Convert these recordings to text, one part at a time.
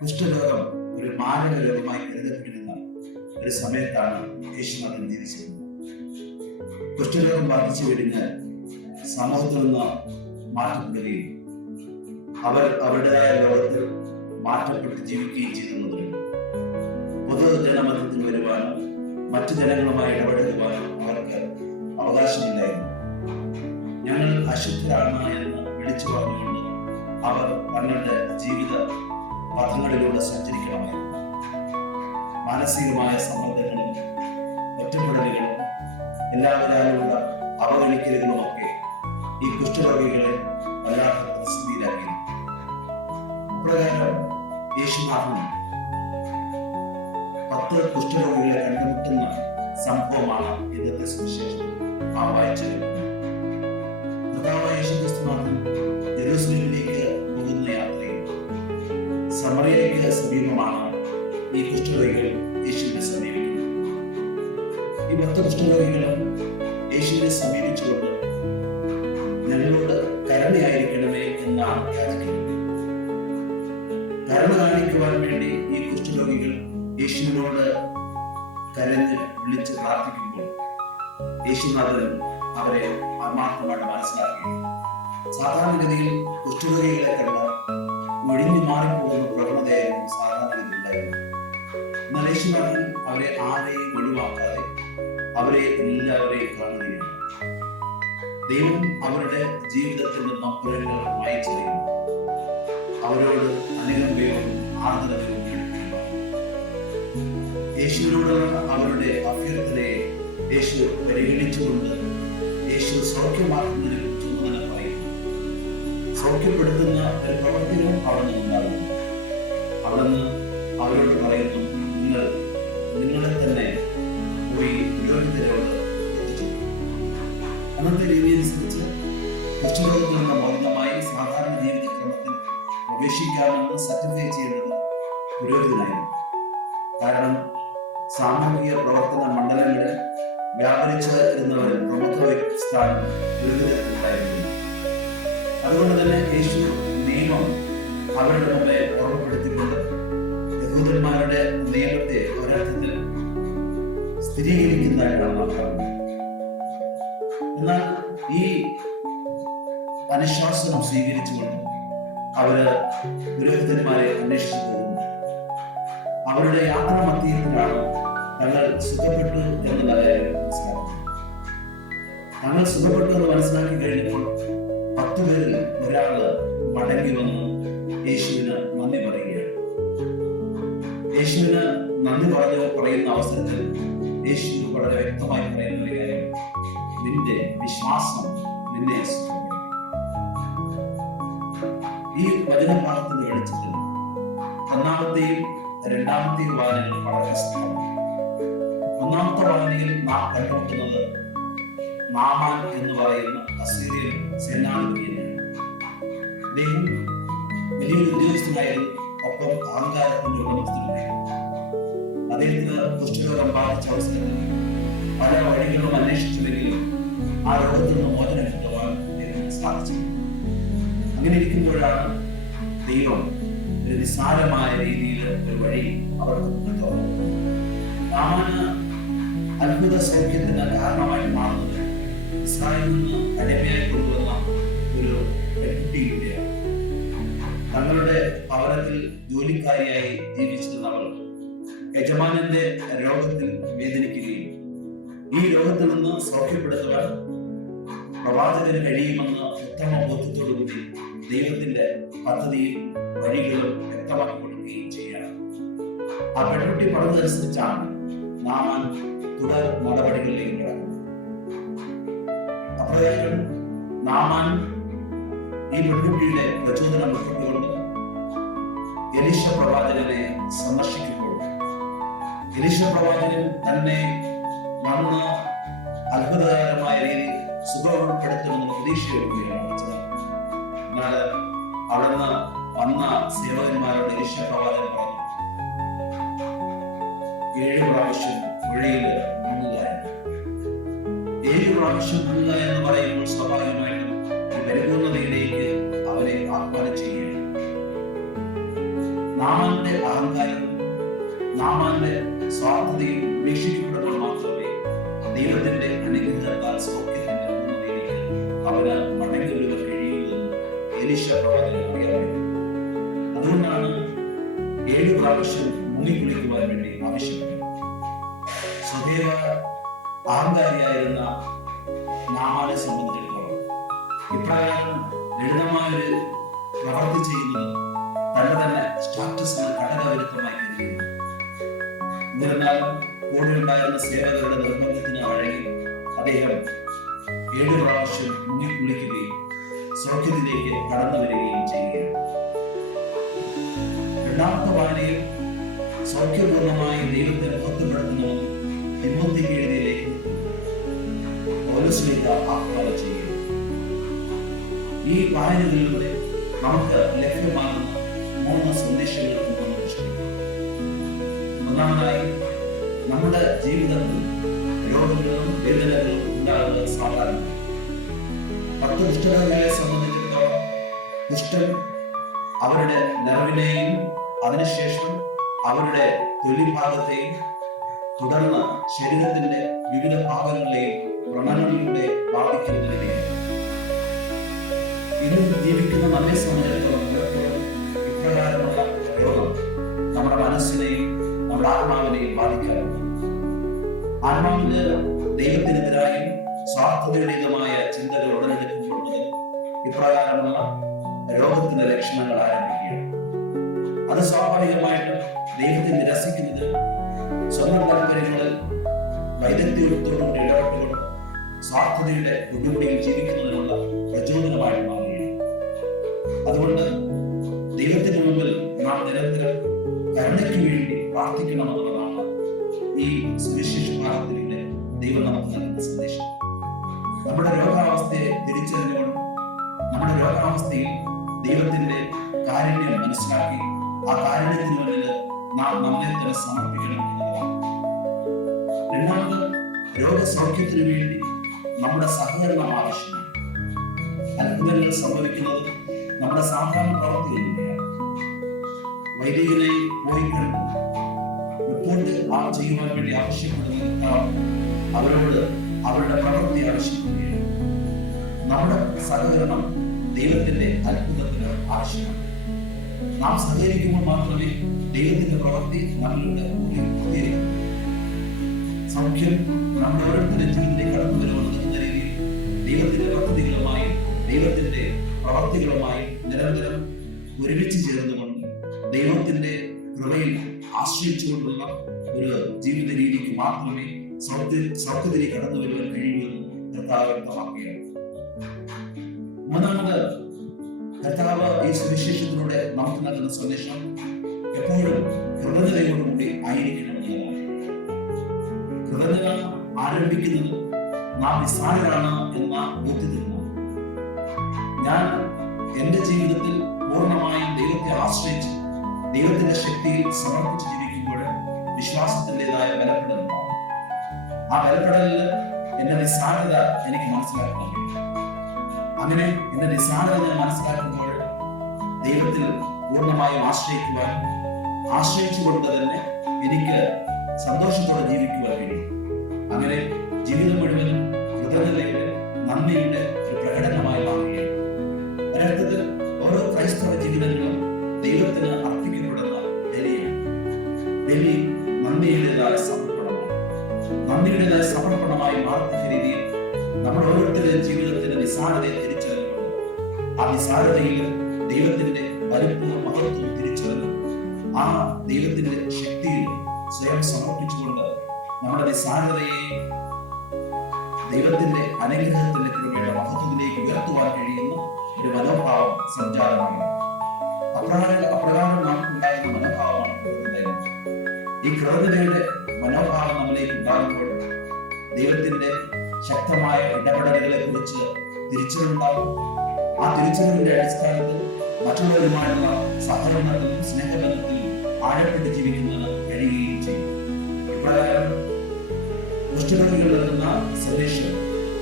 കുഷ്ഠരോഗം ഒരു മാരക രോഗമായി കരുതപ്പെട്ടിരുന്ന ഒരു സമയത്താണ് യേശുനാഥൻ ജീവിച്ചിരുന്നത്. കുഷ്ഠരോഗം ബാധിച്ചു കഴിഞ്ഞ് സമൂഹത്തിൽ നിന്ന് മാറ്റപ്പെടുകയും അവർ അവരുടേതായ ലോകത്തിൽ മാറ്റപ്പെട്ട് ജീവിക്കുകയും ചെയ്തെന്നതിൽ പൊതു ജനമധ്യത്തിൽ വരുവാനും മറ്റു ജനങ്ങളുമായി ഇടപെടുവാനും അവർക്ക് അവകാശമില്ലായിരുന്നു. ഞങ്ങൾ അശുദ്ധരാണ് എന്ന് വിളിച്ചു പറഞ്ഞുകൊണ്ട് അവർ തങ്ങളുടെ ജീവിത പഥങ്ങളിലൂടെ സഞ്ചരിക്കണമായിരുന്നു മാനസികമായ സമ്മർദ്ദങ്ങളും ഒറ്റപ്പെടലുകളും എല്ലാവരാലുള്ള അവഗണിക്കലുകളുമൊക്കെ ഈ കുഷ്ഠരോഗികളെ വല്ലാത്ത പ്രതിസന്ധിയിലാക്കി അപ്രകാരം യേശുനാഥൻ പത്ത് കുഷ്ഠരോഗികളെ കണ്ടുമുട്ടുന്ന സംഭവമാണ് ഇന്നത്തെ സുവിശേഷം ആ വായിച്ചത്. കർത്താവായ യേശുക്രിസ്തുനാഥൻ ജെറൂസലേമിലേക്ക് സമീപമാണ് ഈ കുഷ്ഠരോഗികൾ യേശുവിനെ സമീപിക്കുന്നത് ഈ ഭക്ത കുഷ്ഠരോഗികൾ യേശുവിനെ സമീപിച്ചുകൊണ്ട് ഞങ്ങളോട് കരുണയായിരിക്കണമേ എന്നാണ് യാചിക്കുന്നത് കരുണ കാണിക്കുവാൻ വേണ്ടി ഈ കുഷ്ഠരോഗികൾ യേശുവിനോട് കരഞ്ഞ് വിളിച്ച് പ്രാർത്ഥിക്കുമ്പോൾ യേശുനാഥൻ അവരെ ആത്മാർത്ഥമായിട്ട് മനസ്സിലാക്കി സാധാരണഗതിയിൽ കുഷ്ഠരോഗികളെ കണ്ട് ഒഴിഞ്ഞു മാറിപ്പോകുന്ന പ്രവണതയായിരുന്നു സാധാരണ എന്നാൽ അവരെ ആരെയും ഒഴിവാക്കാതെ അവരെ എല്ലാവരെയും കാണുകയാണ്. ദൈവം അവരുടെ ജീവിതത്തിൽ നിന്നും കുരങ്ങൾ വായിച്ചറിയുന്നു. അവരോട് അനുകമ്പയും ആർദ്രതയും യേശുവിനോടുള്ള അവരുടെ അഭ്യർത്ഥനയെ യേശു പരിഗണിച്ചുകൊണ്ട് യേശു സൗഖ്യമാക്കുന്നതിന് സൗഖ്യപ്പെടുത്തുന്ന ഒരു പ്രവർത്തനവും അവിടെ നിന്നുണ്ടാകുന്നു. നിന്ന് അവരോട് പറയുന്നു നിങ്ങൾ നിങ്ങളെ തന്നെ പോയി അന്നത്തെ രീതി അനുസരിച്ച് കുഷ്ഠരോഗത്തിൽ നിന്ന് മൗനമായി സാധാരണ ജീവിതക്രമത്തിൽ പ്രവേശിക്കാമെന്ന് സർട്ടിഫൈ ചെയ്തത് പുരോഹിതനായിരുന്നു. കാരണം സാമൂഹിക പ്രവർത്തന മണ്ഡലങ്ങളിൽ വ്യാപരിച്ചു ഇരുന്നവരിൽ പ്രമുഖ സ്ഥാനം പുരോഹിതത്തിലുണ്ടായിരുന്നു അതുകൊണ്ട് തന്നെ യേശു നിയമം അവരുടെ മുമ്പേ ഓർമ്മപ്പെടുത്തിക്കൊണ്ട് യഹൂദന്മാരുടെ നിയമത്തെ ഒരർത്ഥത്തിൽ സ്ഥിരീകരിക്കുന്നതായിട്ടാണ് നാം എന്നാൽ ഈ അനുശാസനം സ്വീകരിച്ചുകൊണ്ട് അവർ പുരോഹിതന്മാരെ അന്വേഷിച്ചു പോകുന്നു. അവരുടെ യാത്രാ മധ്യത്തിലാണ് തങ്ങൾ സുഖപ്പെട്ടു എന്നുള്ള കാര്യം മനസ്സിലാക്കുന്നത്. തങ്ങൾ സുഖപ്പെട്ടു എന്ന് മനസ്സിലാക്കി കഴിഞ്ഞപ്പോൾ പത്തു പേരിൽ ഒരാൾ മടങ്ങി വന്ന്. യേശുവിന് നന്ദി പറയുകയാണ്. യേശുവിന് നന്ദി പറഞ്ഞു പറയുന്ന അവസരത്തിൽ യേശു വളരെ വ്യക്തമായി പറയുന്ന ഒരു കാര്യം. നിന്റെ വിശ്വാസം നിന്നെ സുഖപ്പെടുത്തി." ഈ വചനപാഠത്തിന്റെ വെളിച്ചത്തിൽ ഒന്നാമത്തെയും രണ്ടാമത്തെയും വായനകൾ വളരെ രസകരമാണ് ഒന്നാമത്തെ വായനയിൽ നാം കണ്ടുമുട്ടുന്നത് നാമാൻ എന്ന് പറയുന്ന അസീരിയൻ സേനാധിപതിയാണ് അദ്ദേഹം വലിയൊരു ഉദ്യോഗസ്ഥനായിരുന്നു ഒപ്പം അഹങ്കാരത്തിന്റെ ഉടമസ്ഥനായിരുന്നു അദ്ദേഹത്തിന് കുഷ്ഠരോഗം ബാധിച്ച അവസരത്തിൽ പല വഴികളും അന്വേഷിച്ചുവെങ്കിലും ആ രോഗത്തിൽ നിന്ന് മോചനം കിട്ടുവാൻ അദ്ദേഹത്തിന് സാധിച്ചു അങ്ങനെ ഇരിക്കുമ്പോഴാണ് ദൈവം ഒരു നിസ്സാരമായ രീതിയിൽ ഒരു വഴി അവർക്ക് തുറന്നു നാമാന് അത്ഭുത സൗഖ്യത്തിന് കാരണമായി മാറുന്നത് ഇസ്രായേലിൽ നിന്ന് അടിമയായി കൊണ്ടുവന്ന തങ്ങളുടെ ഭവനത്തിൽ ജോലിക്കാരിയായി ജീവിച്ചിരുന്ന അവൾ യജമാനന്റെ രോഗത്തിൽ വേദനിക്കുകയും ഈ രോഗത്തിൽ നിന്ന് സൗഖ്യപ്പെടുത്തുവാൻ പ്രവാചകന് കഴിയുമെന്ന് ഉത്തമ ബോധ്യത്തോടുകൂടി ദൈവത്തിന്റെ പദ്ധതിയും വഴികളും വ്യക്തമാക്കി കൊടുക്കുകയും ചെയ്യണം. ആ പെൺകുട്ടി പറഞ്ഞതനുസരിച്ചാണ് നാം തുടർ നടപടികളിലേക്ക് കിടക്കുന്നത്. അപ്രകാരം നാമാൻ ഈ പെൺകുട്ടിയുടെ പ്രചോദനം ഉൾക്കൊണ്ടുകൊണ്ട് എലിശ പ്രവാചകനെ സന്ദർശിക്കുമ്പോൾ എലിശ പ്രവാചകൻ തന്നെ വന്ന് അത്ഭുതകരമായ രീതിയിൽ സുഖപ്പെടുത്തുമെന്ന് പ്രതീക്ഷയെടുക്കുകയാണ് എന്നാൽ അവിടുന്ന് വന്ന സേവകന്മാരോട് എലിശ പ്രവാചകൻ പറഞ്ഞു ഏഴ് പ്രാവശ്യം പുഴയിൽ മുങ്ങുക. ഏഴ് പ്രാവശ്യം മുങ്ങുക എന്ന് പറയുമ്പോൾ നാമാന്റെ സ്വാർത്ഥതയിൽ ഉപേക്ഷിക്കപ്പെടുമ്പോൾ മാത്രമേ ദൈവത്തിന്റെ അനുഗ്രഹത്താൽ സൗഖ്യത്തിന്റെ പൂർണതയിലേക്ക് അവന് മടങ്ങി വരുവാൻ കഴിയുമെന്ന് എലിശ പ്രവാചകൻ അറിയാമായിരുന്നു അതുകൊണ്ടാണ് ഏഴ് പ്രാവശ്യം മുങ്ങിക്കുളിക്കുവാൻ വേണ്ടി ആവശ്യപ്പെട്ടത്. സ്വദേവ അഹങ്കാരിയായിരുന്ന നാമാനെ സംബന്ധിച്ചിടത്തോളം ഇപ്രകാരം ലളിതമായൊരു പ്രവർത്തി ചെയ്യുന്നത് തന്നെ തന്നെ സ്റ്റാറ്റസിന് ഘടകവിരുദ്ധമായി കരുതിയിരുന്നു എന്നിരുന്നാലും കൂടെ ഉണ്ടായിരുന്ന സേവകരുടെ നിർബന്ധത്തിന് വഴങ്ങി അദ്ദേഹം ഏഴു പ്രാവശ്യം മുങ്ങിക്കുളിക്കുകയും സൗഖ്യത്തിലേക്ക് കടന്നു വരികയും ചെയ്യുകയാണ്. രണ്ടാമത്തെ വായനയിൽ സൗഖ്യപൂർണമായി ദൈവത്തെ ചെയ്യുന്നു. ഈ വായനകളിലൂടെ നമുക്ക് ലഭ്യമാകുന്ന നമ്മുടെ ജീവിതത്തിൽ രോഗങ്ങളും വേദനകളും ഉണ്ടാകുന്നത് സാധാരണ പത്ത് ദുഷ്ടരോഗികളെ സംബന്ധിച്ചിടത്തോളം ദുഷ്ടൻ അവരുടെ നിറവിനെയും അതിനുശേഷം അവരുടെ തൊലിഭാഗത്തെയും തുടർന്ന് ശരീരത്തിന്റെ വിവിധ ഭാഗങ്ങളെയും വ്രണങ്ങളിലൂടെ ബാധിക്കുന്നതിനെയും ഇന്ന് ജീവിക്കുന്ന നമ്മെ സംബന്ധിച്ചിടത്തോളം ഇപ്രകാരമുള്ള രോഗം നമ്മുടെ മനസ്സിനെയും നമ്മുടെ ആത്മാവിനെയും ബാധിക്കാറുണ്ട്. ആത്മാവിന് ദൈവത്തിനെതിരായും സ്വാർത്ഥതയുടേതുമായ ചിന്തകൾ ഉടനെ ലഭിക്കുന്നത് ഇപ്രകാരമുള്ള രോഗത്തിന്റെ ലക്ഷണങ്ങൾ ആരംഭിക്കുകയാണ്. അത് സ്വാഭാവികമായിട്ടും ദൈവത്തെ നിരസിക്കുന്നത് സ്വന്തം താല്പര്യങ്ങളിൽ വൈദഗ്ധ്യത്തോടുകൂടി ഇടപെട്ടുകൊണ്ട് സ്വാർത്ഥതയുടെ കൊടുമുടിയിൽ ജീവിക്കുന്നതിനുള്ള പ്രചോദനമായി മാറുകയാണ്. അതുകൊണ്ട് ദൈവത്തിന് മുമ്പിൽ നാം നിരന്തരം കരുണയ്ക്ക് വേണ്ടി പ്രാർത്ഥിക്കണമെന്നുള്ളതാണ് ഈ സുവിശേഷ പ്രാർത്ഥനയിലെ ദൈവം നമുക്ക് നൽകുന്ന സന്ദേശം. നമ്മുടെ രോഗാവസ്ഥയെ തിരിച്ചറിഞ്ഞുകൊണ്ട് നമ്മുടെ രോഗാവസ്ഥയിൽ ദൈവത്തിന്റെ കാരുണ്യം മനസ്സിലാക്കി ആ കാരുണ്യത്തിന് മുന്നിൽ നാം നമ്മെ തന്നെ സമർപ്പിക്കണം എന്നുള്ളതാണ് രണ്ടാമത് രോഗസൗഖ്യത്തിന് വേണ്ടി നമ്മുടെ സഹകരണം ആവശ്യമാണ്. അത്ഭുതങ്ങൾ സംഭവിക്കുന്നത് നമ്മുടെ സാധാരണ പ്രവർത്തികളിലൂടെയാണ്. വൈദികനെ പോയി കണ്ടു റിപ്പോർട്ട് ആ ചെയ്യുവാൻ വേണ്ടി ആവശ്യപ്പെടുന്ന അവരോട് അവരുടെ പ്രവൃത്തി ആവശ്യപ്പെടുകയാണ് നമ്മുടെ സഹകരണം ദൈവത്തിന്റെ അത്ഭുതത്തിന് ആവശ്യമാണ്. നാം സഹകരിക്കുമ്പോൾ മാത്രമേ ദൈവത്തിന്റെ പ്രവൃത്തി നമ്മളുടെ ഉള്ളിൽ സൗഖ്യം നമ്മുടെ ഓരോരുത്തരുടെ ജീവിതത്തിൽ കടന്നു വരുമെന്ന് എന്ന രീതിയിൽ ദൈവത്തിന്റെ പദ്ധതികളുമായി ദൈവത്തിന്റെ പ്രവർത്തികളുമായി നിരന്തരം ഒരുമിച്ച് ചേർന്നുകൊണ്ട് ആശ്രയിച്ചുകൊണ്ടുള്ള ഒരു ജീവിത രീതിക്ക് മാത്രമേ സൗഖ്യ സൗഖ്യത്തിലേക്ക് കടന്നു വരുവാൻ കഴിയുമെന്ന് കർത്താവ് വ്യക്തമാക്കുകയാണ്. മൂന്നാമത് കർത്താവ് ഈ സുവിശേഷത്തിലൂടെ നമുക്ക് നൽകുന്ന സന്ദേശം എപ്പോഴും കൃതജ്ഞതയോടുകൂടി ആയിരിക്കണം എന്നതാണ്. കൃതജ്ഞത ആരംഭിക്കുന്നത് നാം നിസ്സാരരാണ് എന്ന ബോധ്യത്തിൽ ഞാൻ എന്റെ ജീവിതത്തിൽ പൂർണമായും ദൈവത്തെ ആശ്രയിച്ച് ദൈവത്തിന്റെ ശക്തിയിൽ സമർപ്പിച്ച് വിശ്വാസത്തിന്റെതായ ബലപ്പെടൽ ആ ബലപ്പെടലിൽ എന്റെ നിസ്സാരത എനിക്ക് മനസ്സിലാക്കാൻ അങ്ങനെ എന്റെ നിസ്സാരത ഞാൻ മനസ്സിലാക്കുമ്പോൾ ദൈവത്തിൽ പൂർണമായും ആശ്രയിക്കുവാൻ ആശ്രയിച്ചുകൊണ്ട് തന്നെ എനിക്ക് സന്തോഷത്തോടെ ജീവിക്കുവാൻ കഴിയും. അങ്ങനെ നമ്മൾ ഓരോരുത്തരുടെ ജീവിതത്തിന്റെ നിസാരതയെ തിരിച്ചറിഞ്ഞുകൊണ്ട് ആ നിസാരതയിൽ ദൈവത്തിന്റെ വലിപ്പവും മഹത്വവും തിരിച്ചറിഞ്ഞു ആ ദൈവത്തിന്റെ ശക്തിയിൽ സ്വയം സമർപ്പിച്ചുകൊണ്ട് നമ്മുടെ നിസാരതയെ ദൈവത്തിന്റെ അനുഗ്രഹത്തിന്റെ കൃപയുടെ മഹത്വത്തിലേക്ക് ഉയർത്തുവാൻ കഴിയുന്ന ഒരു മനോഭാവം സഞ്ചാരമാണ്. അപ്രകാരം അപ്രകാരം നമുക്കുണ്ടാകുന്ന മനോഭാവമാണ് കൃതജ്ഞത ഈ കൃതജ്ഞതയുടെ മനോഭാവം നമ്മിലേക്ക് ഉണ്ടാകുമ്പോൾ ദൈവത്തിന്റെ ശക്തമായ ഇടപെടലുകളെ കുറിച്ച് തിരിച്ചറിവുണ്ടാകും. ആ തിരിച്ചറിവിന്റെ അടിസ്ഥാനത്തിൽ മറ്റുള്ളവരുമായുള്ള സഹകരണത്തിലും സ്നേഹബന്ധത്തിലും ആഴപ്പെട്ട് ജീവിക്കുന്നത് കഴിയുകയും ചെയ്യും. ഇപ്രകാരം ദുഷ്ടഗതികളിൽ നിന്ന സന്ദേശം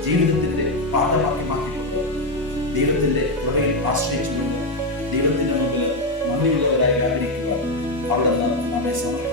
ജീവിതത്തിന്റെ പാഠവാക്യമാക്കിക്കൊണ്ട് ദൈവത്തിന്റെ കൃപയിൽ ആശ്രയിച്ചുകൊണ്ട് ദൈവത്തിന്റെ മുമ്പിൽ നന്ദിയുള്ളവരായി ആഗ്രഹിക്കുക അവിടെ നിന്ന് നമ്മെ സമർപ്പിക്കുന്നു